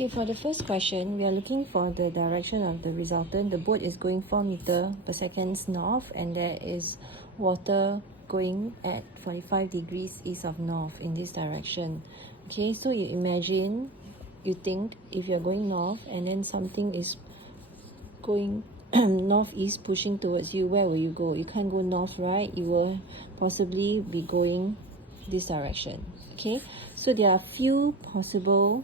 Okay, for the first question, we are looking for the direction of the resultant. The boat is going 4 meters per second north, and there is water going at 45 degrees east of north in this direction. Okay, so you imagine, you think if you're going north and then something is going northeast pushing towards you, where will you go? You can't go north, right? You will possibly be going this direction. Okay, so there are few possible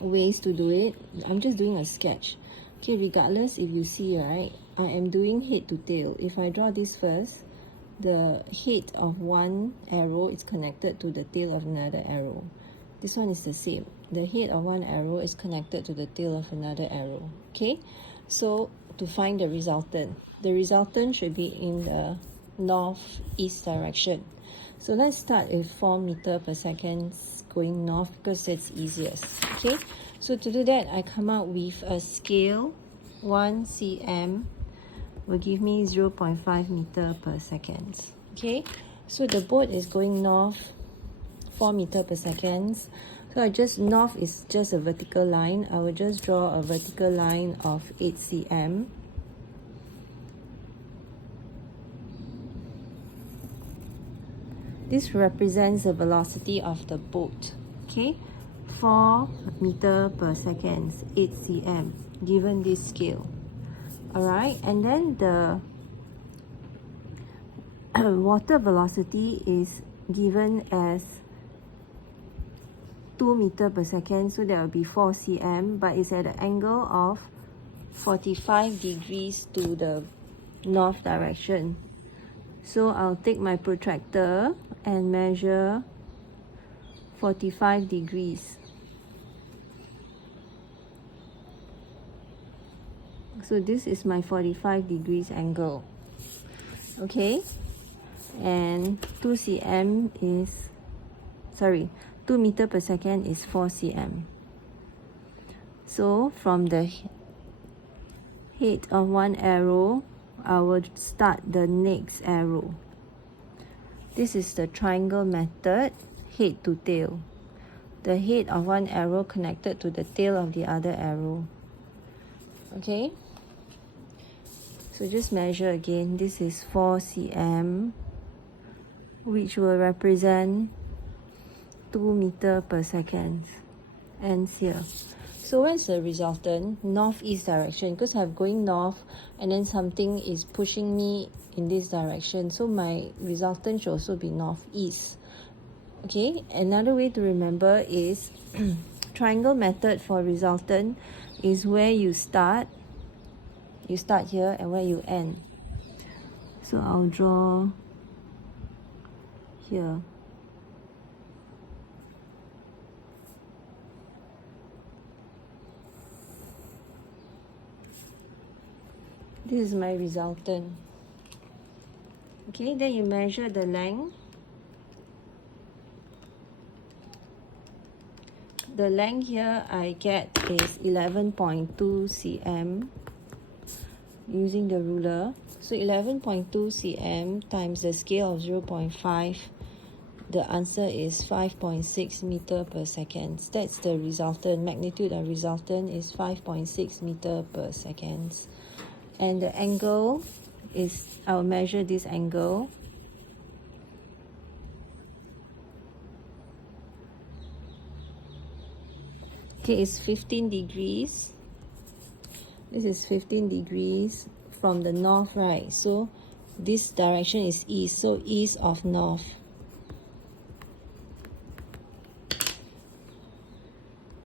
ways to do it. I'm just doing a sketch. Okay, regardless, if you see, right, I am doing head to tail. If I draw this first, the head of one arrow is connected to the tail of another arrow. This one is the same. The head of one arrow is connected to the tail of another arrow. Okay, so to find the resultant should be in the northeast direction. So let's start with 4 meters per second going north because it's easiest. Okay, so to do that, I come out with a scale. 1 cm will give me 0.5 meters per second. Okay, so the boat is going north 4 meters per second. So I just, north is just a vertical line. I will just draw a vertical line of 8 cm. This represents the velocity of the boat. Okay, 4 meters per second, 8 cm, given this scale. Alright, and then the water velocity is given as 2 meters per second, so that will be 4 cm, but it's at an angle of 45 degrees to the north direction. So I'll take my protractor and measure 45 degrees. So this is my 45 degrees angle. Okay, and 2 cm is, 2 meters per second is 4 cm. So from the head of one arrow, I will start the next arrow. This is the triangle method, head to tail. The head of one arrow connected to the tail of the other arrow. Okay, so just measure again. This is 4 cm, which will represent 2 meters per second. Ends here. So where's the resultant? Northeast direction, because I'm going north and then something is pushing me in this direction, so my resultant should also be northeast. Okay, another way to remember is triangle method for resultant is where you start here and where you end. So I'll draw here. This is my resultant. Okay, then you measure the length. The length here I get is 11.2 cm using the ruler. So 11.2 cm times the scale of 0.5, the answer is 5.6 meters per second. That's the resultant. Magnitude of resultant is 5.6 meters per second. And the angle is, I'll measure this angle. Okay, it's 15 degrees. This is 15 degrees from the north, right? So this direction is east, so east of north.